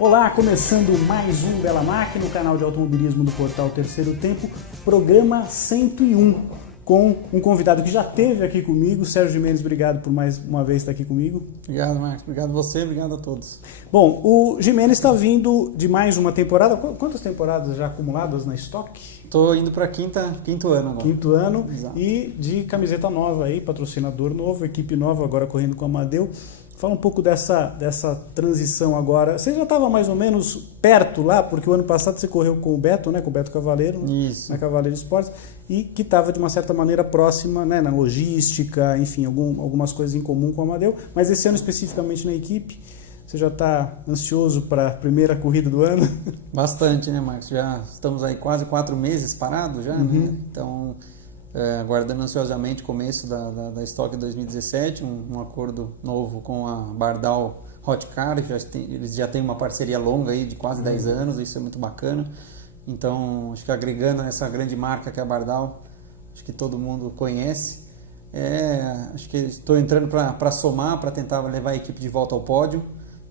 Olá, começando mais um Belamac no canal de automobilismo do portal Terceiro Tempo, programa 101, com um convidado que já esteve aqui comigo, Sérgio Gimenez. Obrigado por mais uma vez estar aqui comigo. Obrigado, Marcos. Obrigado a você, obrigado a todos. Bom, o Gimenez está vindo de mais uma temporada. Quantas temporadas já acumuladas na Stock? Estou indo para quinto ano agora. Quinto ano. Exato. E de camiseta nova aí, patrocinador novo, equipe nova, agora correndo com a Amadeu. Fala um pouco dessa transição agora. Você já estava mais ou menos perto lá, porque o ano passado você correu com o Beto, né, com o Beto Cavaleiro, Isso. Na Cavaleiro Esportes, e que estava de uma certa maneira próxima, né, na logística, enfim, algumas coisas em comum com o Amadeu, mas esse ano especificamente na equipe, você já está ansioso para a primeira corrida do ano? Bastante, né, Marcos? Já estamos aí quase 4 meses parados já, né? Então, aguardando ansiosamente o começo da Stock 2017, um acordo novo com a Bardal Hot Car, que eles já têm uma parceria longa aí de quase 10 anos, isso é muito bacana. Então, acho que agregando essa grande marca que é a Bardal, acho que todo mundo conhece. Acho que estou entrando para somar, para tentar levar a equipe de volta ao pódio.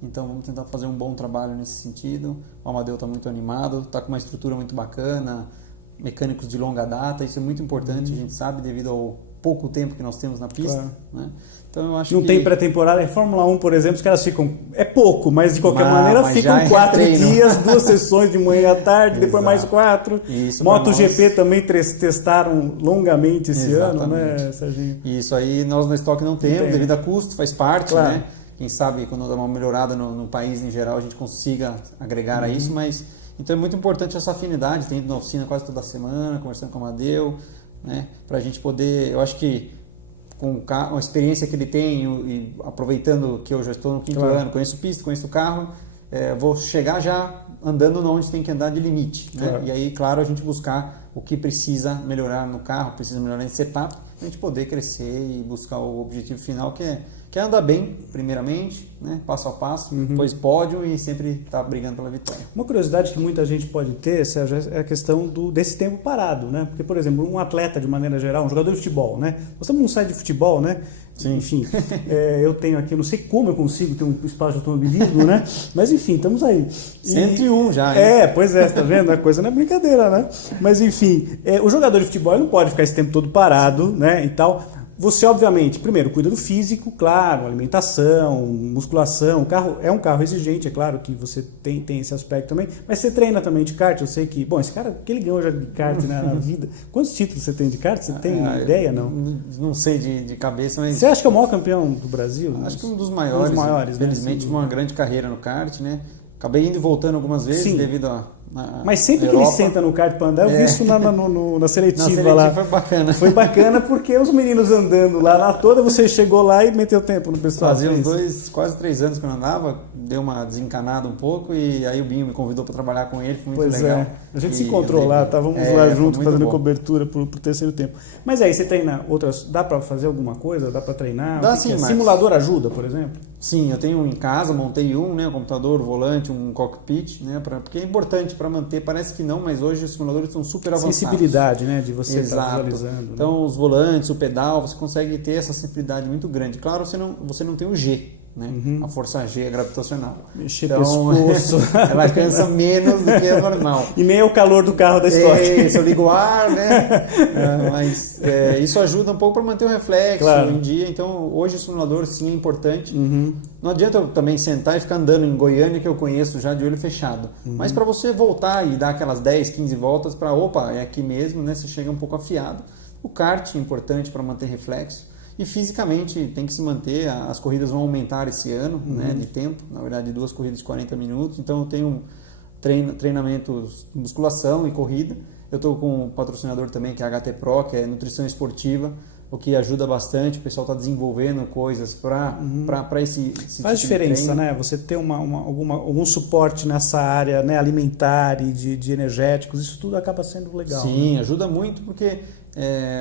Então vamos tentar fazer um bom trabalho nesse sentido. O Amadeu está muito animado, está com uma estrutura muito bacana, mecânicos de longa data, isso é muito importante, a gente sabe, devido ao pouco tempo que nós temos na pista. Claro. Né? Então eu acho não que... tem pré-temporada. Em Fórmula 1, por exemplo, os caras ficam... É pouco, mas de qualquer maneira mas ficam 4 treino. dias, 2 sessões de manhã e à tarde, depois mais 4. Isso, MotoGP também testaram longamente esse ano, né, Serginho? Isso aí nós na Stock não temos, devido a custo, faz parte, claro, né? Quem sabe quando dá uma melhorada no país em geral a gente consiga agregar a isso, mas então é muito importante essa afinidade, tem ido na oficina quase toda semana, conversando com o Amadeu, né? Para a gente poder, eu acho que com a experiência que ele tem e aproveitando que eu já estou no quinto ano, conheço pista, conheço o carro, vou chegar já andando onde tem que andar de limite, né? E aí, claro, a gente buscar o que precisa melhorar no carro, precisa melhorar nesse setup, para a gente poder crescer e buscar o objetivo final, que é andar bem, primeiramente, né? Passo a passo, depois pódio e sempre estar brigando pela vitória. Uma curiosidade que muita gente pode ter, Sérgio, é a questão desse tempo parado, né? Porque, por exemplo, um atleta de maneira geral, um jogador de futebol, né? Nós estamos num site de futebol, né? Sim. Enfim, eu tenho aqui, eu não sei como eu consigo ter um espaço de automobilismo, né? Mas enfim, estamos aí. 101 já, hein? Pois é, tá vendo? A coisa não é brincadeira, né? Mas enfim, o jogador de futebol ele não pode ficar esse tempo todo parado, né? E tal. Você, obviamente, primeiro, cuida do físico, claro, alimentação, musculação. O carro é um carro exigente, é claro que você tem esse aspecto também, mas você treina também de kart. Eu sei que, bom, esse cara, que ele ganhou já de kart na vida. Quantos títulos você tem de kart? Você tem ideia, não? Não sei de cabeça, mas... Você acha que é o maior campeão do Brasil? Acho que um dos maiores, infelizmente, uma grande carreira no kart, né? Acabei indo e voltando algumas vezes devido a... Mas sempre que ele senta no kart para andar, eu vi isso na seletiva lá. Foi bacana. Foi bacana porque os meninos andando lá toda, você chegou lá e meteu tempo no pessoal. Fazia quase 3 anos que eu não andava, deu uma desencanada um pouco e aí o Binho me convidou para trabalhar com ele, foi muito legal. A gente se encontrou lá, estávamos lá juntos fazendo cobertura pro terceiro tempo. Mas aí você treina outras, dá para fazer alguma coisa? Dá para treinar? Dá sim, simulador ajuda, por exemplo? Sim, eu tenho um em casa, montei né, um computador, volante, um cockpit, né, porque é importante para manter, parece que não, mas hoje os simuladores são super avançados. Sensibilidade, né, de você estar visualizando. Então, os volantes, o pedal, você consegue ter essa sensibilidade muito grande. Claro, você não tem o G, né? A força G é gravitacional. Mexer pescoço. Ela cansa menos do que é normal. E nem é o calor do carro da Stock. Isso, eu ligo o ar, né? Mas isso ajuda um pouco para manter o reflexo em dia. Então, hoje o simulador sim é importante. Não adianta eu também sentar e ficar andando em Goiânia, que eu conheço já de olho fechado. Mas para você voltar e dar aquelas 10, 15 voltas para, é aqui mesmo, né? Você chega um pouco afiado. O kart é importante para manter reflexo. E fisicamente tem que se manter, as corridas vão aumentar esse ano, né, de tempo, na verdade 2 corridas de 40 minutos, então eu tenho treinamentos de musculação e corrida, eu estou com um patrocinador também que é a HT Pro, que é nutrição esportiva, o que ajuda bastante, o pessoal está desenvolvendo coisas para esse faz tipo diferença, né? Você ter algum suporte nessa área, né, alimentar e de energéticos, isso tudo acaba sendo legal. Sim, né? Ajuda muito porque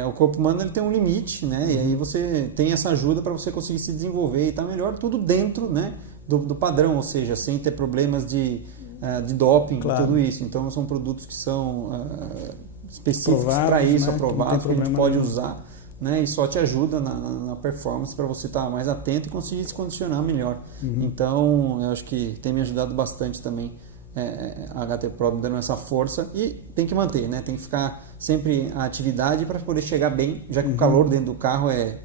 o corpo humano ele tem um limite, né? E aí você tem essa ajuda para você conseguir se desenvolver e estar melhor, tudo dentro, né, do padrão, ou seja, sem ter problemas de doping, tudo isso. Então são produtos que são específicos para isso, aprovados, que a gente pode usar né? E só te ajuda na performance para você estar mais atento e conseguir se condicionar melhor. Então, eu acho que tem me ajudado bastante também a HT Pro me dando essa força, e tem que manter, né? Tem que ficar sempre a atividade para poder chegar bem, já que o calor dentro do carro é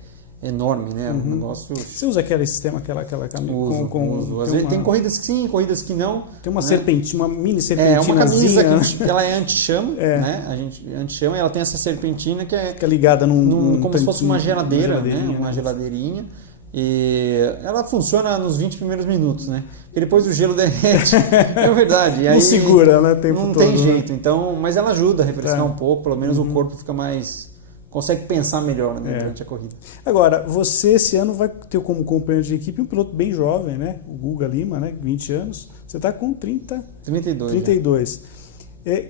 enorme, né? Um negócio... Você usa aquele sistema, aquela uso. Às vezes tem corridas que sim, corridas que não. Tem uma né? serpentina, uma mini serpentina. Uma camisa né? que ela é anti-chama, né? A gente anti-chama, e ela tem essa serpentina que fica ligada num como se fosse uma geladeira, geladeirinha, né? Uma geladeirinha. E ela funciona nos 20 primeiros minutos, né? E depois o gelo derrete. É verdade. E aí não segura, né? Não tem jeito. Então, mas ela ajuda a refrescar um pouco, pelo menos o corpo fica mais... consegue pensar melhor, né, durante a corrida. Agora, você esse ano vai ter como companheiro de equipe um piloto bem jovem, né? O Guga Lima, né? 20 anos. Você está com 32.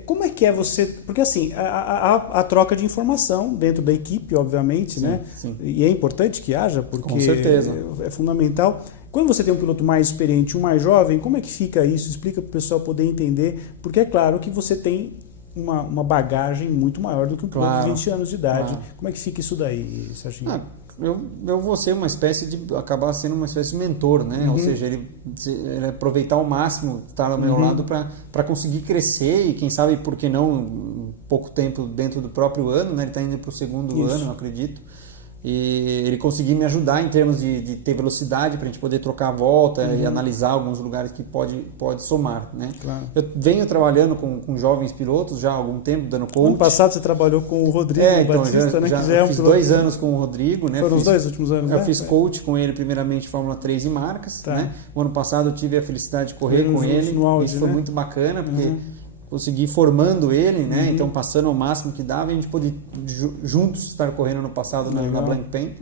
Como é que é você... Porque assim, a troca de informação dentro da equipe, obviamente, sim, né? Sim. E é importante que haja, porque com certeza. É fundamental. Quando você tem um piloto mais experiente e um mais jovem, como é que fica isso? Explica para o pessoal poder entender, porque é claro que você tem uma bagagem muito maior do que um piloto de 20 anos de idade. Claro. Como é que fica isso daí, Serginho? Eu vou ser acabar sendo uma espécie de mentor, né? Ou seja, ele aproveitar ao máximo estar ao meu lado para conseguir crescer e quem sabe, por que não, pouco tempo dentro do próprio ano, né? Ele está indo para o segundo ano, eu acredito. E ele conseguir me ajudar em termos de ter velocidade para a gente poder trocar a volta e analisar alguns lugares que pode somar, né? Claro. Eu venho trabalhando com jovens pilotos já há algum tempo, dando coach. Ano passado você trabalhou com o Rodrigo Batista, né? Que já é um fiz 2 anos com o Rodrigo, né? Foram os 2 últimos anos, Eu fiz coach com ele, primeiramente Fórmula 3 e marcas, né? O ano passado eu tive a felicidade de correr com ele. Isso foi muito bacana, porque consegui formando ele, né? Então passando ao máximo que dava, e a gente pôde juntos estar correndo ano passado na Blancpain.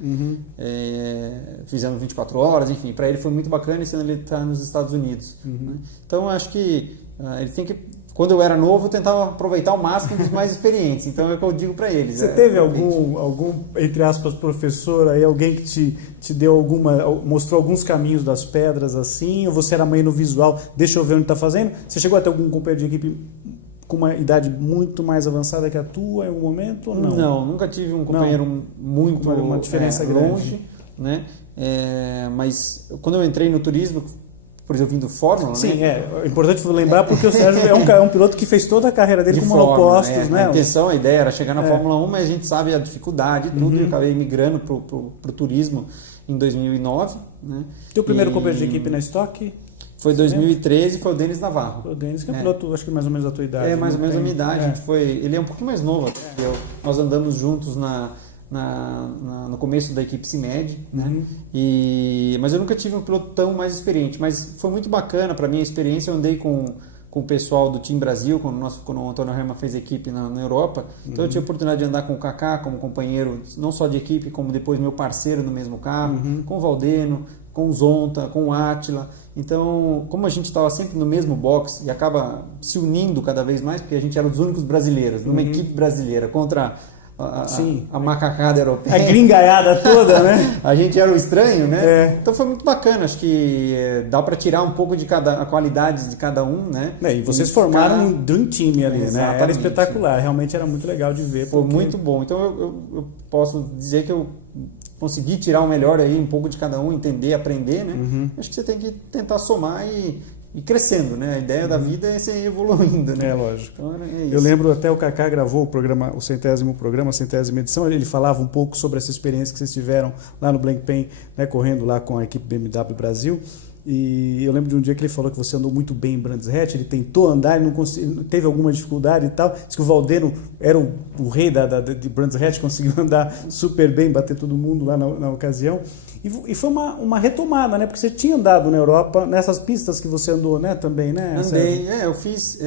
Fizemos 24 horas, enfim, para ele foi muito bacana, esse ano ele está nos Estados Unidos. Né? Então eu acho que ele tem que... Quando eu era novo, eu tentava aproveitar ao máximo dos mais experientes. Então é o que eu digo para eles. Você teve algum, entre aspas, professor aí, alguém que te deu mostrou alguns caminhos das pedras assim? Ou você era meio no visual, deixa eu ver onde está fazendo? Você chegou a ter algum companheiro de equipe com uma idade muito mais avançada que a tua em algum momento ou não? Não, nunca tive um companheiro muito uma diferença longe, né? Mas quando eu entrei no turismo, por exemplo, vindo Fórmula, sim, né? É importante lembrar porque o Sérgio é um piloto que fez toda a carreira dele com monopostos, né? A ideia era chegar na Fórmula 1, mas a gente sabe a dificuldade e tudo, e eu acabei migrando pro turismo em 2009, né? Teu primeiro companheiro de equipe na Stock? Foi 2013, foi o Denis Navarro. Foi o Denis, que é um piloto, acho que mais ou menos da tua idade. Mais ou menos a minha idade. Ele é um pouquinho mais novo até que eu. Nós andamos juntos no começo da equipe CIMED, né? Mas eu nunca tive um piloto tão mais experiente, mas foi muito bacana para mim a experiência. Eu andei com o pessoal do Team Brasil, quando o Antônio Herman fez equipe na Europa, então eu tive a oportunidade de andar com o Kaká como companheiro, não só de equipe, como depois meu parceiro no mesmo carro, com o Valdeno, com o Zonta, com o Átila. Então, como a gente estava sempre no mesmo box e acaba se unindo cada vez mais, porque a gente era os únicos brasileiros, numa equipe brasileira, contra a macacada europeia. A gringaiada toda, né? A gente era o estranho, né? Então foi muito bacana, acho que dá para tirar um pouco a qualidade de cada um, né? E vocês formaram um Dream Team ali, exatamente, né? Era espetacular, realmente era muito legal de ver. Foi muito bom, então eu posso dizer que eu consegui tirar o melhor aí, um pouco de cada um, entender, aprender, né? Acho que você tem que tentar somar e crescendo, né? A ideia da vida é ser evoluindo, né? Lógico. Então, isso. Eu lembro até o Kaká gravou o 100º programa, a 100ª edição, ele falava um pouco sobre essa experiência que vocês tiveram lá no Blancpain, né? Correndo lá com a equipe BMW Brasil. E eu lembro de um dia que ele falou que você andou muito bem em Brands Hatch, ele tentou andar, teve alguma dificuldade e tal. Diz que o Valdeno era o rei de Brands Hatch, conseguiu andar super bem, bater todo mundo lá na ocasião. E foi uma retomada, né? Porque você tinha andado na Europa, nessas pistas que você andou, né? Também, né? Andei, eu fiz,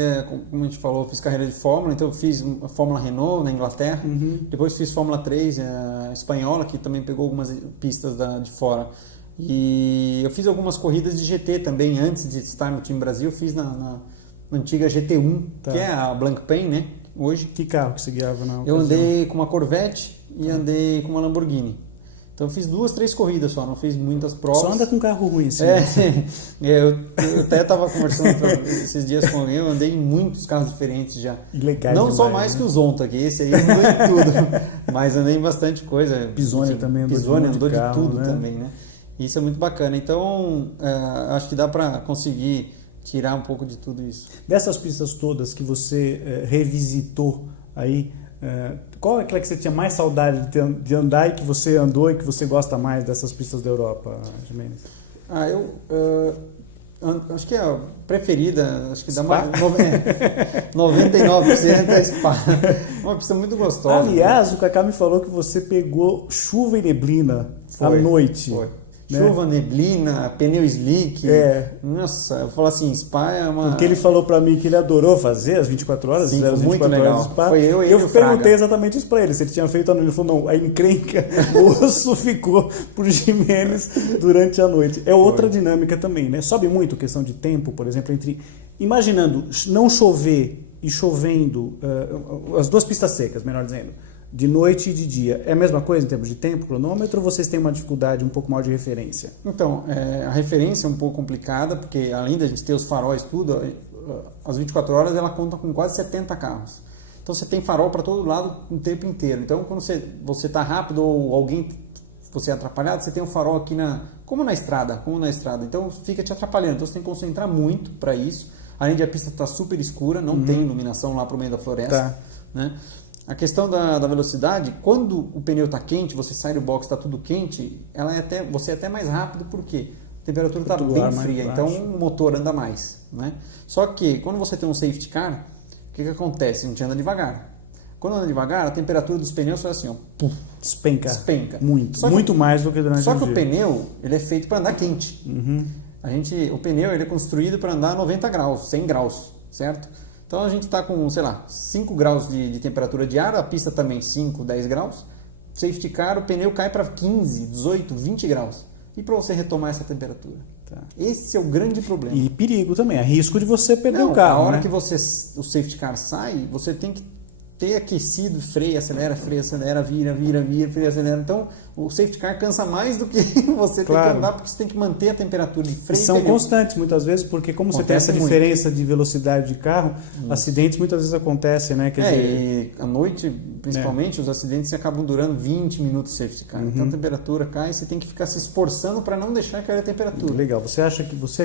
como a gente falou, eu fiz carreira de Fórmula, então eu fiz a Fórmula Renault na Inglaterra, depois fiz Fórmula 3 espanhola, que também pegou algumas pistas de fora. E eu fiz algumas corridas de GT também, antes de estar no Team Brasil, fiz na antiga GT1, que é a Blancpain, né? Hoje. Que carro que você guiava na ocasião? Eu andei com uma Corvette e andei com uma Lamborghini. Então eu fiz 2, 3 corridas só, não fiz muitas provas. Só anda com carro ruim, assim. Eu até estava conversando esses dias com alguém, eu andei em muitos carros diferentes já. Legais não demais, só mais né? que o Zonta, que esse aí andou em tudo, mas andei em bastante coisa. Pisone também andou Pisone andou de carro, tudo né? também, né? Isso é muito bacana. Então, acho que dá para conseguir tirar um pouco de tudo isso. Dessas pistas todas que você revisitou aí, qual é aquela que você tinha mais saudade de andar e que você andou e que você gosta mais dessas pistas da Europa, Gimenez? Acho que a preferida, acho que dá Spa? mais 99% é Spa. Uma pista muito gostosa. Aliás, o Kaká me falou que você pegou chuva e neblina à noite. Foi. Né? Chuva, neblina, pneu slick. Nossa, eu falo assim, Spa é uma... Porque ele falou pra mim que ele adorou fazer as 24 horas, Sim, as 24 muito horas legal. de Spa. Foi eu e eu ele, o perguntei Fraga. exatamente isso pra ele, se ele tinha feito a noite. Ele falou, não, a encrenca, o osso ficou por Gimenez durante a noite. É outra dinâmica também, né? Sobe muito questão de tempo, por exemplo, entre... Imaginando não chover e chovendo, as duas pistas secas, melhor dizendo, de noite e de dia, é a mesma coisa em termos de tempo, cronômetro, ou vocês têm uma dificuldade um pouco maior de referência? Então, a referência é um pouco complicada, porque além da gente ter os faróis tudo, as 24 horas ela conta com quase 70 carros. Então você tem farol para todo lado o tempo inteiro. Então quando você está rápido ou alguém você é atrapalhado, você tem um farol aqui como na estrada. Então fica te atrapalhando. Então você tem que concentrar muito para isso. Além de a pista estar super escura, não tem iluminação lá para o meio da floresta. Tá. Né? A questão da velocidade, quando o pneu está quente, você sai do box, está tudo quente, você é até mais rápido, porque a temperatura está bem fria, então o motor anda mais. Né? Só que quando você tem um safety car, o que acontece? A gente anda devagar. Quando anda devagar, a temperatura dos pneus faz assim, ó, puf, despenca. Muito mais do que durante o dia. Só que o pneu ele é feito para andar quente. O pneu ele é construído para andar a 90 graus, 100 graus, certo? Então a gente está com, 5 graus de temperatura de ar, a pista também 5, 10 graus. Safety car, o pneu cai para 15, 18, 20 graus. E para você retomar essa temperatura? Tá. Esse é o grande problema. E perigo também, é risco de você perder o carro. A hora né? que o safety car sai, você tem que ter aquecido, freia, acelera, vira, freia, acelera. Então, o safety car cansa mais do que você tem que andar, porque você tem que manter a temperatura de freio. São constantes muitas vezes, porque como você tem essa diferença de velocidade de carro, acidentes muitas vezes acontecem, né? Quer dizer... e à noite, principalmente, os acidentes acabam durando 20 minutos de safety car. Então a temperatura cai e você tem que ficar se esforçando para não deixar cair a temperatura. Legal. Você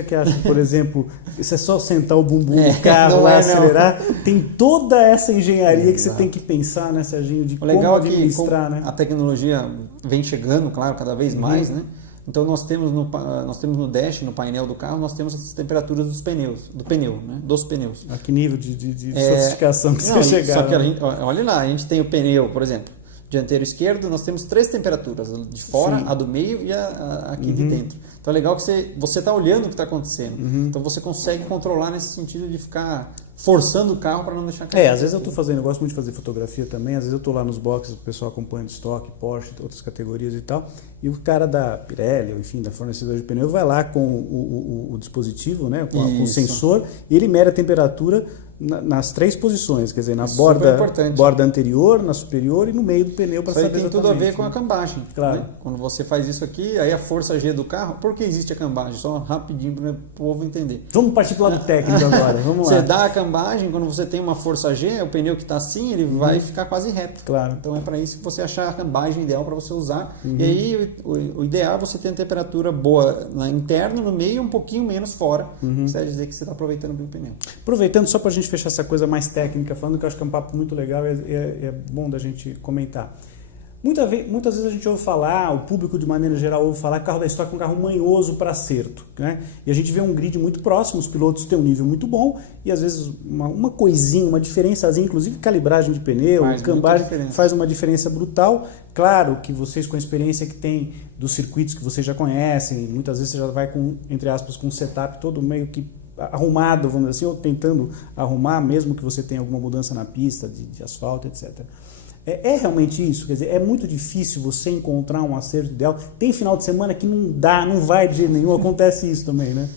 que acha que, por exemplo, isso é só sentar o bumbum do carro lá, acelerar, tem toda essa engenharia que você tem que pensar, né, Serginho, de como administrar, né? A tecnologia vem chegando, claro, cada vez mais, né? Então nós temos no dash, no painel do carro, nós temos as temperaturas dos pneus, né? Dos pneus. A que nível de sofisticação que você chegar? Só que olha lá, a gente tem o pneu, por exemplo, dianteiro esquerdo, nós temos 3 temperaturas, de fora, a do meio e a aqui de dentro. Então é legal que você está olhando o que está acontecendo. Então você consegue controlar nesse sentido de ficar forçando o carro para não deixar cair. Às vezes eu gosto muito de fazer fotografia também, às vezes eu estou lá nos boxes, o pessoal acompanha de estoque, Porsche, outras categorias e tal, e o cara da Pirelli, ou enfim, da fornecedora de pneu, vai lá com o dispositivo, né, com o sensor, e ele mede a temperatura nas 3 posições, quer dizer, na borda anterior, na superior e no meio do pneu para saber exatamente. Isso aí tem tudo a ver com a cambagem. Claro. Né? Quando você faz isso aqui, aí a força G do carro, por que existe a cambagem? Só rapidinho para o povo entender. Vamos partir para o lado técnico agora, vamos lá. Você dá a cambagem, quando você tem uma força G, o pneu que está assim, ele vai ficar quase reto. Claro. Então é para isso que você achar a cambagem ideal para você usar. E aí o ideal é você ter a temperatura boa na interna, no meio e um pouquinho menos fora. Isso quer dizer que você está aproveitando bem o pneu. Aproveitando, só para a gente fechar essa coisa mais técnica, falando que eu acho que é um papo muito legal e é bom da gente comentar. Muitas vezes a gente ouve falar, o público de maneira geral ouve falar que o carro da Stock é um carro manhoso para acerto, né? E a gente vê um grid muito próximo, os pilotos têm um nível muito bom e às vezes uma coisinha, uma diferençazinha, inclusive calibragem de pneu, cambagem, faz uma diferença brutal. Claro que vocês com a experiência que tem dos circuitos que vocês já conhecem, muitas vezes você já vai com, entre aspas, com um setup todo meio que arrumado, vamos dizer assim, ou tentando arrumar, mesmo que você tenha alguma mudança na pista, de asfalto, etc. É realmente isso? Quer dizer, é muito difícil você encontrar um acerto ideal. Tem final de semana que não vai de jeito nenhum, acontece isso também, né?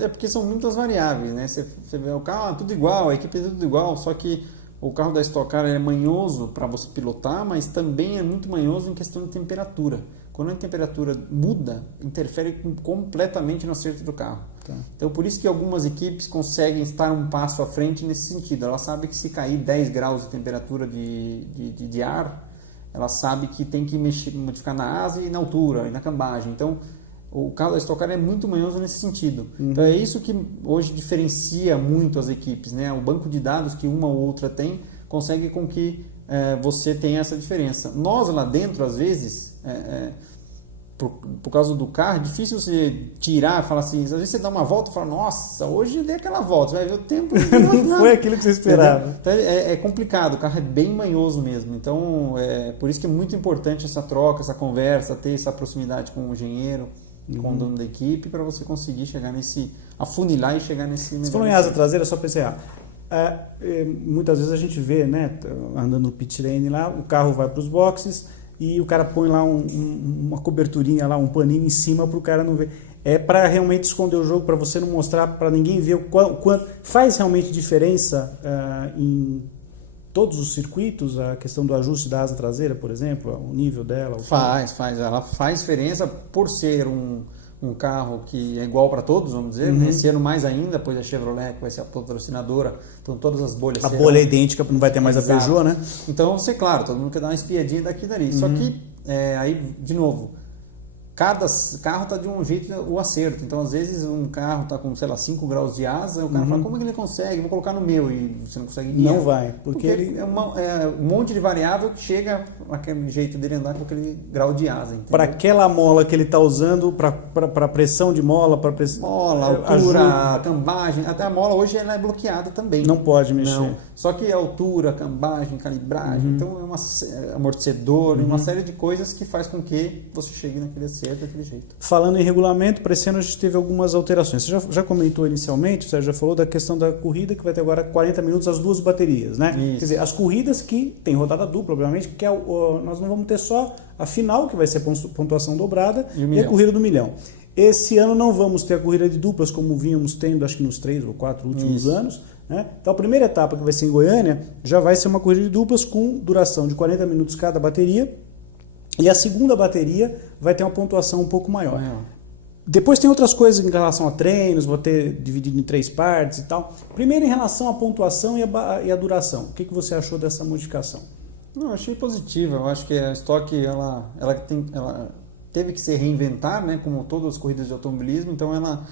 É porque são muitas variáveis, né? Você vê o carro, tudo igual, a equipe é tudo igual, só que o carro da Stock Car é manhoso para você pilotar, mas também é muito manhoso em questão de temperatura. quando a temperatura muda, interfere completamente no acerto do carro. Tá. Então, por isso que algumas equipes conseguem estar um passo à frente nesse sentido. Ela sabe que se cair 10 graus de temperatura de ar, ela sabe que tem que modificar na asa e na altura e na cambagem. Então, o carro da Stock Car é muito manhoso nesse sentido. Então, é isso que hoje diferencia muito as equipes, né? O banco de dados que uma ou outra tem consegue com que você tenha essa diferença. Nós lá dentro, às vezes, por causa do carro, é difícil você tirar, falar assim, às vezes você dá uma volta e fala, nossa, hoje eu dei aquela volta, você vai ver o tempo. Não foi aquilo que você esperava. Então, é complicado, o carro é bem manhoso mesmo. Então, por isso que é muito importante essa troca, essa conversa, ter essa proximidade com o engenheiro, com o dono da equipe, para você conseguir chegar afunilar e chegar nesse... Você falou em asa traseira, só para encerrar. Muitas vezes a gente vê, né, andando no pit lane lá, o carro vai para os boxes e o cara põe lá uma coberturinha lá, um paninho em cima para o cara não ver. É para realmente esconder o jogo, para você não mostrar, para ninguém ver o quanto faz realmente diferença em todos os circuitos, a questão do ajuste da asa traseira, por exemplo, o nível dela. Faz. Ela faz diferença por ser um carro que é igual para todos, vamos dizer. Esse ano mais ainda, pois a Chevrolet que vai ser a patrocinadora, então todas as bolhas... A bolha é idêntica, não vai ter mais Exato. A Peugeot, né? Então, claro, todo mundo quer dar uma espiadinha daqui e dali. Só que, aí, de novo, cada carro está de um jeito o acerto. Então, às vezes, um carro está com, sei lá, 5 graus de asa, o cara fala, como é que ele consegue? Vou colocar no meu. E você não consegue guiar. Não vai, porque ele... é um monte de variável que chega naquele jeito dele andar com aquele grau de asa. Para aquela mola que ele está usando, para pressão de mola, para pressão... Mola, altura, cambagem. Até a mola hoje ela é bloqueada também. Não pode mexer. Não. Só que altura, cambagem, calibragem, então é amortecedor, uma série de coisas que faz com que você chegue naquele acerto daquele jeito. Falando em regulamento, para esse ano a gente teve algumas alterações. Você já comentou inicialmente, o Sérgio já falou da questão da corrida, que vai ter agora 40 minutos as duas baterias, né? Isso. Quer dizer, as corridas que tem rodada dupla, obviamente, que nós não vamos ter só a final, que vai ser pontuação dobrada, e a corrida do milhão. Esse ano não vamos ter a corrida de duplas, como vínhamos tendo, acho que nos 3 ou 4 últimos anos. Né? Então, a primeira etapa, que vai ser em Goiânia, já vai ser uma corrida de duplas com duração de 40 minutos cada bateria. E a segunda bateria vai ter uma pontuação um pouco maior. Depois tem outras coisas em relação a treinos, vou ter dividido em 3 partes e tal. Primeiro, em relação à pontuação e a duração. O que você achou dessa modificação? Eu achei positiva. Eu acho que a Stock ela teve que se reinventar, né, como todas as corridas de automobilismo. Então, ela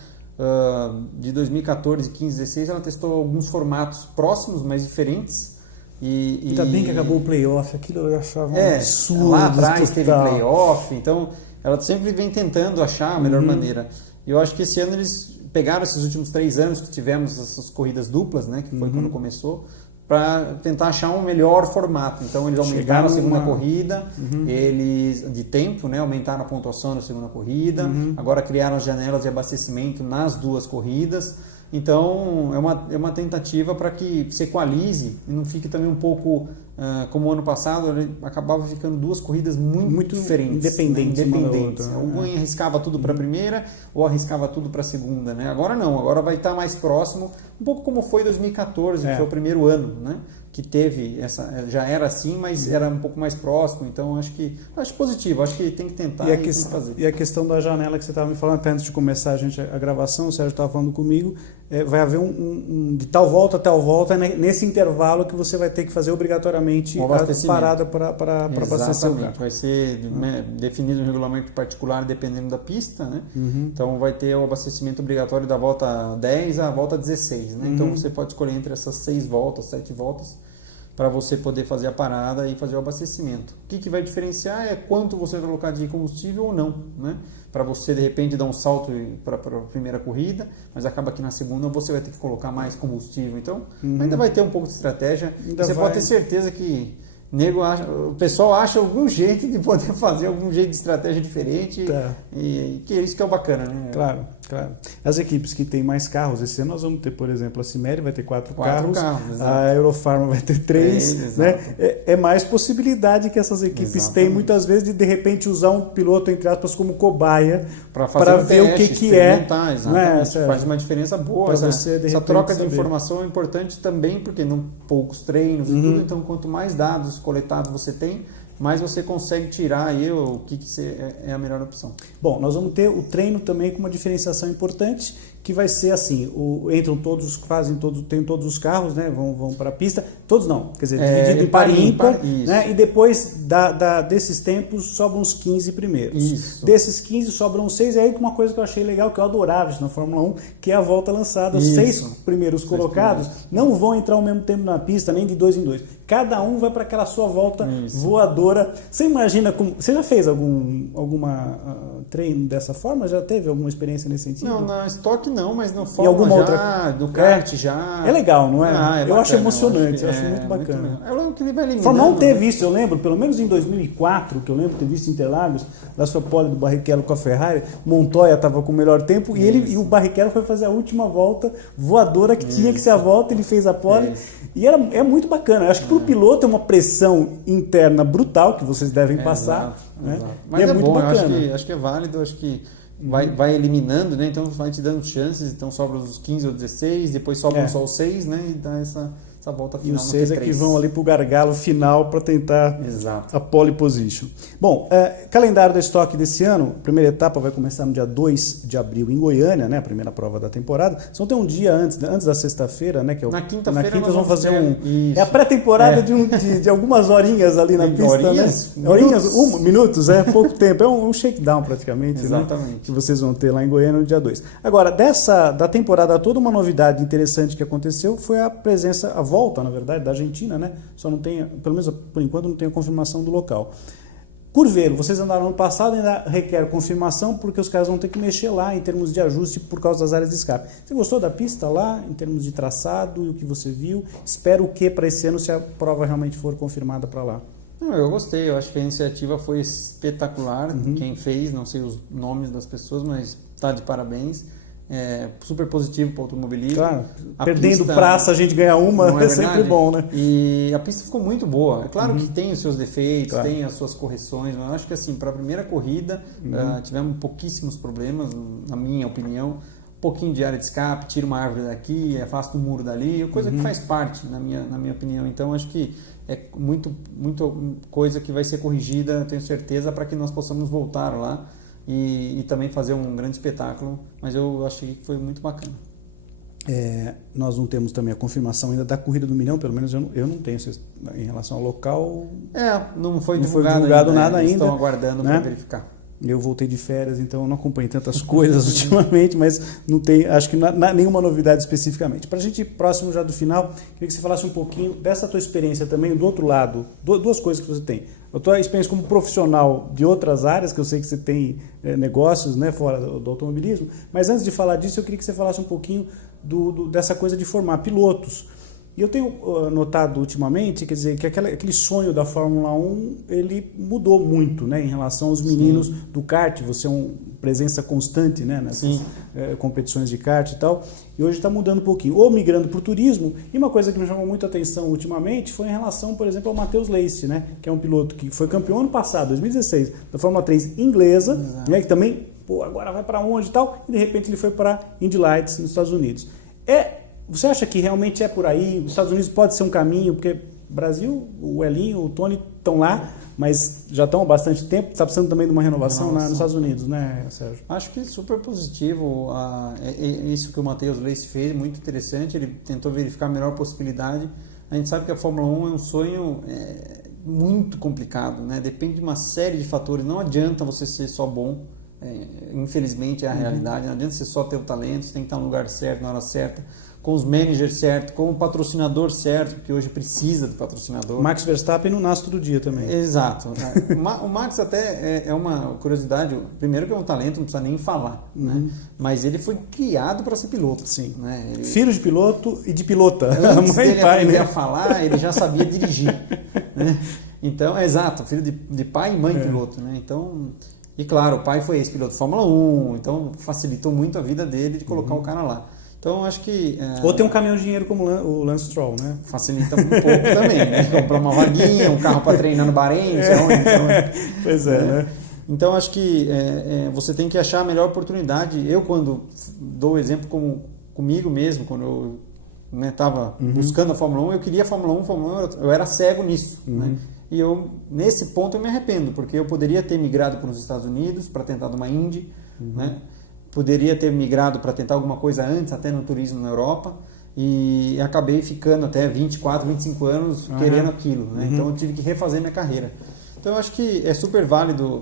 de 2014, 15, 16, ela testou alguns formatos próximos, mas diferentes. Ainda bem que acabou o playoff, aquilo eu achava um absurdo. Lá atrás teve playoff, então ela sempre vem tentando achar a melhor maneira. E eu acho que esse ano eles pegaram esses últimos 3 anos que tivemos essas corridas duplas, né, que foi quando começou, para tentar achar um melhor formato. Então eles aumentaram a segunda corrida, eles de tempo, né, aumentaram a pontuação na segunda corrida, agora criaram as janelas de abastecimento nas 2 corridas. Então é uma tentativa para que se equalize e não fique também um pouco como o ano passado, ele acabava ficando 2 corridas muito diferentes, independentes, né? Um arriscava tudo para a primeira ou arriscava tudo para a segunda, né? Agora não, agora vai estar mais próximo, um pouco como foi 2014, que foi o primeiro ano, né? Que teve já era assim, mas era um pouco mais próximo. Então acho positivo, acho que tem que tentar tem que fazer. E a questão da janela que você estava me falando até antes de começar a gravação, o Sérgio estava falando comigo, vai haver de tal volta a tal volta, né, nesse intervalo que você vai ter que fazer obrigatoriamente a parada para abastecer o carro. Vai ser definido um regulamento particular dependendo da pista, né? Então vai ter o abastecimento obrigatório da volta 10 à volta 16, né? Então você pode escolher entre essas 6 voltas, 7 voltas, para você poder fazer a parada e fazer o abastecimento. O que vai diferenciar é quanto você vai colocar de combustível ou não, né? Para você, de repente, dar um salto para a primeira corrida, mas acaba que na segunda você vai ter que colocar mais combustível. Então, ainda vai ter um pouco de estratégia. Você pode ter certeza que o pessoal acha algum jeito de poder fazer algum jeito de estratégia diferente. E que é isso que é o bacana, né? Claro. As equipes que têm mais carros, esse ano nós vamos ter, por exemplo, a Cimeri vai ter 4 carros, a Eurofarma vai ter 3, né? É mais possibilidade que essas equipes têm muitas vezes de repente usar um piloto, entre aspas, como cobaia para ver o que é. Faz uma diferença boa. Essa troca de informação é importante também, porque não poucos treinos e tudo, então quanto mais dados coletados você tem, mais você consegue tirar aí o que é a melhor opção. Bom, nós vamos ter o treino também com uma diferenciação importante, que vai ser assim, entram todos, tem todos os carros, né, vão para a pista, todos não, quer dizer, dividido em par e ímpar, né, e depois desses tempos sobram os 15 primeiros. Isso. Desses 15 sobram 6, e aí uma coisa que eu achei legal, que eu adorava isso na Fórmula 1, que é a volta lançada. Os 6 primeiros colocados não vão entrar ao mesmo tempo na pista, nem de 2 em 2. Cada um vai para aquela sua volta voadora. Você imagina como... Você já fez alguma treino dessa forma? Já teve alguma experiência nesse sentido? Não, na estoque não, mas no Fórmula no kart já. É legal, não é? É eu bacana, acho emocionante, eu acho é muito bacana. Eu lembro que ele vai eliminando. Fórmula 1 teve isso, eu lembro, pelo menos em 2004, que eu lembro de ter visto em Interlagos, da sua pole do Barrichello com a Ferrari, Montoya estava com o melhor tempo e o Barrichello foi fazer a última volta voadora que tinha que ser a volta, ele fez a pole. E é muito bacana. Eu acho que para o piloto é uma pressão interna brutal que vocês devem passar. Exato, né? exato. Mas é muito bom, bacana. Acho que é válido, acho que vai eliminando, né? Então vai te dando chances, então sobra os 15 ou 16, depois sobram só os 6, né? E dá essa volta final. E os 6 é que vão ali para o gargalo final para tentar a pole position. Bom, calendário da estoque desse ano, a primeira etapa vai começar no dia 2 de abril em Goiânia, né, a primeira prova da temporada. Só tem um dia antes da sexta-feira, né, que é na quinta-feira nós vamos fazer Isso. É a pré-temporada de algumas horinhas ali na pista, horinhas? Né? Horinhas, minutos, pouco tempo. É um shakedown praticamente, exatamente, né, que vocês vão ter lá em Goiânia no dia 2. Agora, da temporada toda, uma novidade interessante que aconteceu foi a volta, na verdade, da Argentina, né? Só não tem, pelo menos por enquanto, não tem a confirmação do local. Curveiro, vocês andaram no passado, ainda requer confirmação, porque os caras vão ter que mexer lá em termos de ajuste por causa das áreas de escape. Você gostou da pista lá, em termos de traçado e o que você viu? Espero o que para esse ano, se a prova realmente for confirmada para lá? Não, eu gostei, eu acho que a iniciativa foi espetacular. Quem fez, não sei os nomes das pessoas, mas está de parabéns. Super positivo para o automobilismo. Claro, perdendo praça a gente ganha uma, é sempre bom, né? E a pista ficou muito boa. É claro que tem os seus defeitos, tem as suas correções, mas eu acho que assim, para a primeira corrida tivemos pouquíssimos problemas, na minha opinião. Um pouquinho de área de escape, tira uma árvore daqui, afasta um muro dali, coisa que faz parte, na minha opinião. Então, acho que é muito coisa que vai ser corrigida, tenho certeza, para que nós possamos voltar lá e também fazer um grande espetáculo, mas eu achei que foi muito bacana. Nós não temos também a confirmação ainda da Corrida do Milhão, pelo menos eu não tenho em relação ao local. Não foi divulgado ainda, nada ainda. Estão aguardando, né, para verificar. Eu voltei de férias, então eu não acompanhei tantas coisas ultimamente, mas não tem, acho que nenhuma novidade especificamente. Para a gente ir próximo já do final, queria que você falasse um pouquinho dessa tua experiência também do outro lado, duas coisas que você tem. A tua experiência como profissional de outras áreas, que eu sei que você tem negócios, né, fora do automobilismo, mas antes de falar disso, eu queria que você falasse um pouquinho dessa coisa de formar pilotos. E eu tenho notado ultimamente, quer dizer, que aquele sonho da Fórmula 1, ele mudou muito, né, em relação aos meninos do kart. Você é uma presença constante, né, nessas competições de kart e tal. E hoje está mudando um pouquinho, ou migrando para o turismo. E uma coisa que me chamou muito a atenção ultimamente foi em relação, por exemplo, ao Matheus Leist, né, que é um piloto que foi campeão ano passado, 2016, da Fórmula 3 inglesa, né, que também, agora vai para onde e tal, e de repente ele foi para Indy Lights nos Estados Unidos. Você acha que realmente é por aí? Os Estados Unidos pode ser um caminho, porque o Brasil, o Elinho, o Tony estão lá, mas já estão há bastante tempo, está precisando também de uma renovação nos Estados Unidos, né, Sérgio? Acho que é super positivo isso que o Matheus Leist fez, muito interessante, ele tentou verificar a melhor possibilidade. A gente sabe que a Fórmula 1 é um sonho muito complicado, né? Depende de uma série de fatores, não adianta você ser só bom, infelizmente é a realidade, não adianta você só ter o talento, você tem que estar no lugar certo, na hora certa, com os managers certos, com o patrocinador certo, porque hoje precisa do patrocinador. Max Verstappen não nasce todo dia também. Exato. O Max até é uma curiosidade, primeiro que é um talento, não precisa nem falar, né? Mas ele foi criado para ser piloto. Sim. Né? Filho de piloto e de pilota. Antes Mãe dele e pai, aprender né? a falar, ele já sabia dirigir. Né? Então, exato, filho de pai e mãe piloto. Né? Então, e claro, o pai foi ex-piloto de Fórmula 1, então facilitou muito a vida dele de colocar o cara lá. Então, acho que... Ou ter um caminhão de dinheiro como o Lance Stroll, né? Facilita um pouco também, né? Comprar uma vaguinha, um carro para treinar no Bahrein, não sei onde. Pois é, né? Então, acho que você tem que achar a melhor oportunidade. Eu, quando dou o exemplo comigo mesmo, quando eu estava buscando a Fórmula 1, eu queria a Fórmula 1, eu era cego nisso. Né? e nesse ponto eu me arrependo, porque eu poderia ter migrado para os Estados Unidos para tentar uma Indy, né? Poderia ter migrado para tentar alguma coisa antes, até no turismo na Europa, e acabei ficando até 24, 25 anos querendo aquilo, né? Então eu tive que refazer minha carreira. Então eu acho que é super válido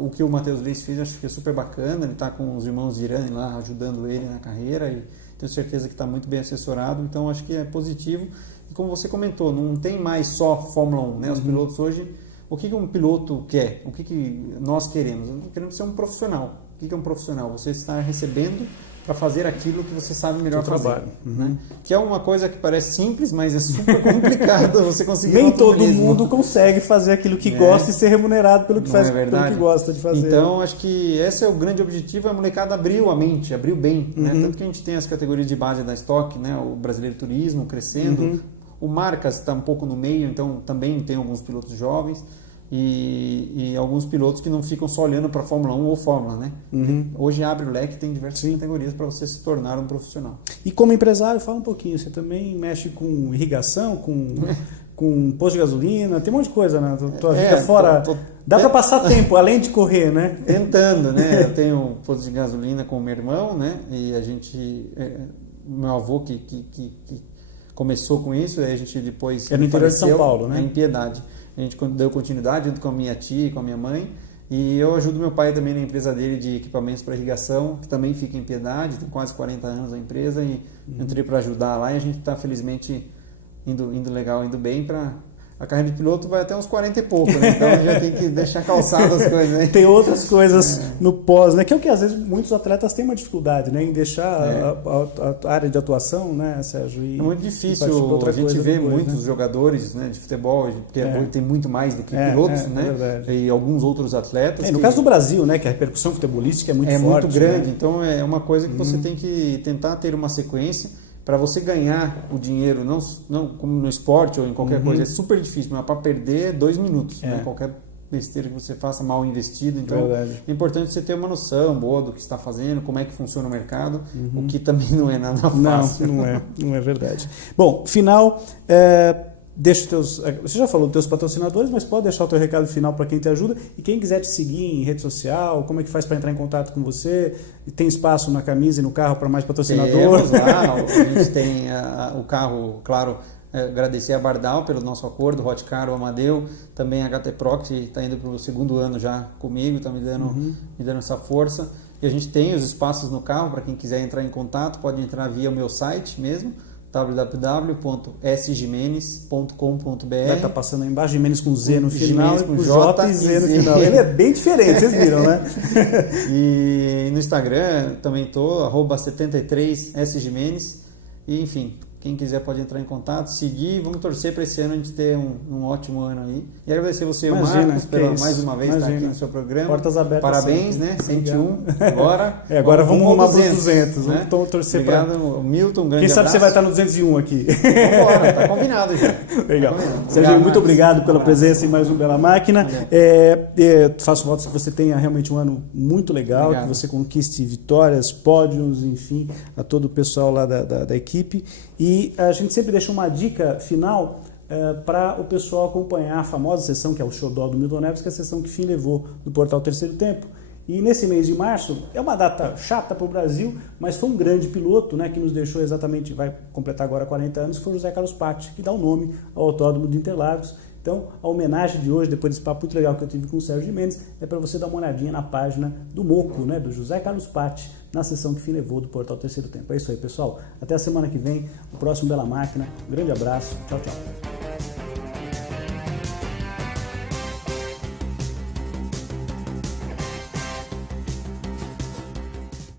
o que o Matheus Leis fez, acho que é super bacana, ele está com os irmãos de Irã lá ajudando ele na carreira e tenho certeza que está muito bem assessorado, então acho que é positivo. E como você comentou, não tem mais só Fórmula 1, né? Os pilotos hoje, o que um piloto quer? O que nós queremos? Nós queremos ser um profissional. O que é um profissional? Você está recebendo para fazer aquilo que você sabe melhor fazer. Trabalho. Né? Que é uma coisa que parece simples, mas é super complicado você conseguir. Nem todo mundo consegue fazer aquilo que gosta e ser remunerado pelo que faz, pelo que gosta de fazer. Então, acho que esse é o grande objetivo, a molecada abriu a mente, abriu bem. Né? Tanto que a gente tem as categorias de base da Stock, né? O Brasileiro Turismo crescendo, o Marcas está um pouco no meio, então também tem alguns pilotos jovens. E alguns pilotos que não ficam só olhando para Fórmula 1 ou Fórmula, né? Hoje abre o leque, tem diversas categorias para você se tornar um profissional. E como empresário, fala um pouquinho, você também mexe com irrigação, com posto de gasolina, tem um monte de coisa na tua vida fora. Dá para passar tempo, além de correr, né? Tentando, né? Eu tenho um posto de gasolina com o meu irmão, né? E a gente, meu avô que começou com isso, aí a gente depois... É no interior de São Paulo, né? Em Piedade. A gente deu continuidade junto com a minha tia e com a minha mãe. E eu ajudo meu pai também na empresa dele de equipamentos para irrigação, que também fica em Piedade, tem quase 40 anos a empresa. E entrei para ajudar lá e a gente está felizmente indo legal, indo bem para... A carreira de piloto vai até uns 40 e pouco, né? Então já tem que deixar calçadas as coisas, né? Tem outras coisas no pós, né? Que é o que às vezes muitos atletas têm uma dificuldade, né? Em deixar a área de atuação, né, Sérgio? É muito difícil, a gente vê muitos jogadores, né, de futebol, porque tem muito mais do que pilotos, né? E alguns outros atletas. No caso do Brasil, né? Que a repercussão futebolística é muito forte. É muito grande, né? Então é uma coisa que você tem que tentar ter uma sequência. Para você ganhar o dinheiro, não como no esporte ou em qualquer coisa, é super difícil, mas para perder 2 minutos, né? Qualquer besteira que você faça mal investido. Então é importante você ter uma noção boa do que está fazendo, como é que funciona o mercado, o que também não é nada fácil. Não é verdade. Bom, final... Deixa você já falou dos teus patrocinadores, mas pode deixar o teu recado final para quem te ajuda. E quem quiser te seguir em rede social, como é que faz para entrar em contato com você? Tem espaço na camisa e no carro para mais patrocinadores? Temos lá, a gente tem o carro, claro, agradecer a Bardal pelo nosso acordo, o Hotcar, o Amadeu, também a HT Pro, que está indo para o 2º ano já comigo, está me dando essa força. E a gente tem os espaços no carro, para quem quiser entrar em contato, pode entrar via o meu site mesmo, www.sgimenez.com.br. Vai estar passando aí embaixo, Gimenez com Z no final, com J e Z no final. Ele é bem diferente, vocês viram, né? E no Instagram também estou, @73sgimenez. E enfim, quem quiser pode entrar em contato, seguir, vamos torcer para esse ano a gente ter um ótimo ano aí. E agradecer você, Marcos, pela mais uma vez estar aqui no seu programa. Portas abertas. Parabéns, sempre. né? 101 agora. Agora vamos arrumar para os 200. Né? Vamos torcer para... Obrigado, Milton, um grande Quem sabe abraço. você vai estar no 201 aqui. Vambora, tá combinado já. Legal. Tá combinado. Sérgio, muito obrigado pela presença em mais um Bela Máquina. Faço votos que você tenha realmente um ano muito legal, que você conquiste vitórias, pódios, enfim, a todo o pessoal lá da equipe. E a gente sempre deixa uma dica final para o pessoal acompanhar a famosa sessão, que é o Xodó do Milton Neves, que é a sessão que fim levou no portal Terceiro Tempo. E nesse mês de março, é uma data chata para o Brasil, mas foi um grande piloto, né, que nos deixou exatamente, vai completar agora 40 anos, que foi o José Carlos Patti, que dá o nome ao Autódromo de Interlagos. Então, a homenagem de hoje, depois desse papo muito legal que eu tive com o Sérgio Gimenez, é para você dar uma olhadinha na página do Moco, né, do José Carlos Patti, na sessão que fim levou do portal Terceiro Tempo. É isso aí, pessoal. Até a semana que vem, o próximo Bela Máquina. Um grande abraço. Tchau, tchau.